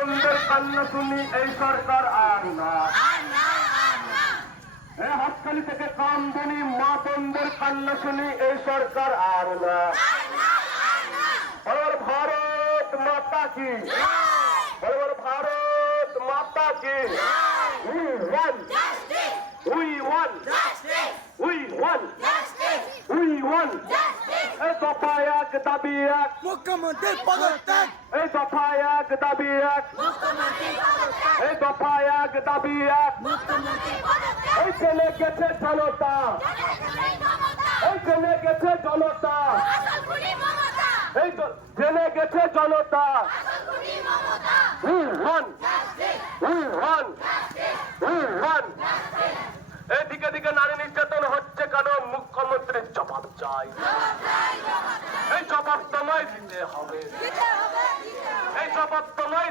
বোনদের কান্না শুনি এই সরকার আর না। হাততালি থেকে কামদুনি মা বোনদের কান্না শুনি এই সরকার আর না। ভারত মাতা কি, ভারত মাতা কি। দফা এক দাবি এক, মুখ্যমন্ত্রী পদত্যাগ। এই দফা এক দাবি এক, এই দফা এক দাবি এক। এই চলে গেছে জনতা, এই চলে গেছে জনতা, এই জেনে গেছে জনতা। এদিকে দিকে নারী নির্যাতন হচ্ছে কেন? মুখ্যমন্ত্রীর জবাব চাই। এই জবাব তোমায় দিতে হবে, এই জবাব তোমায়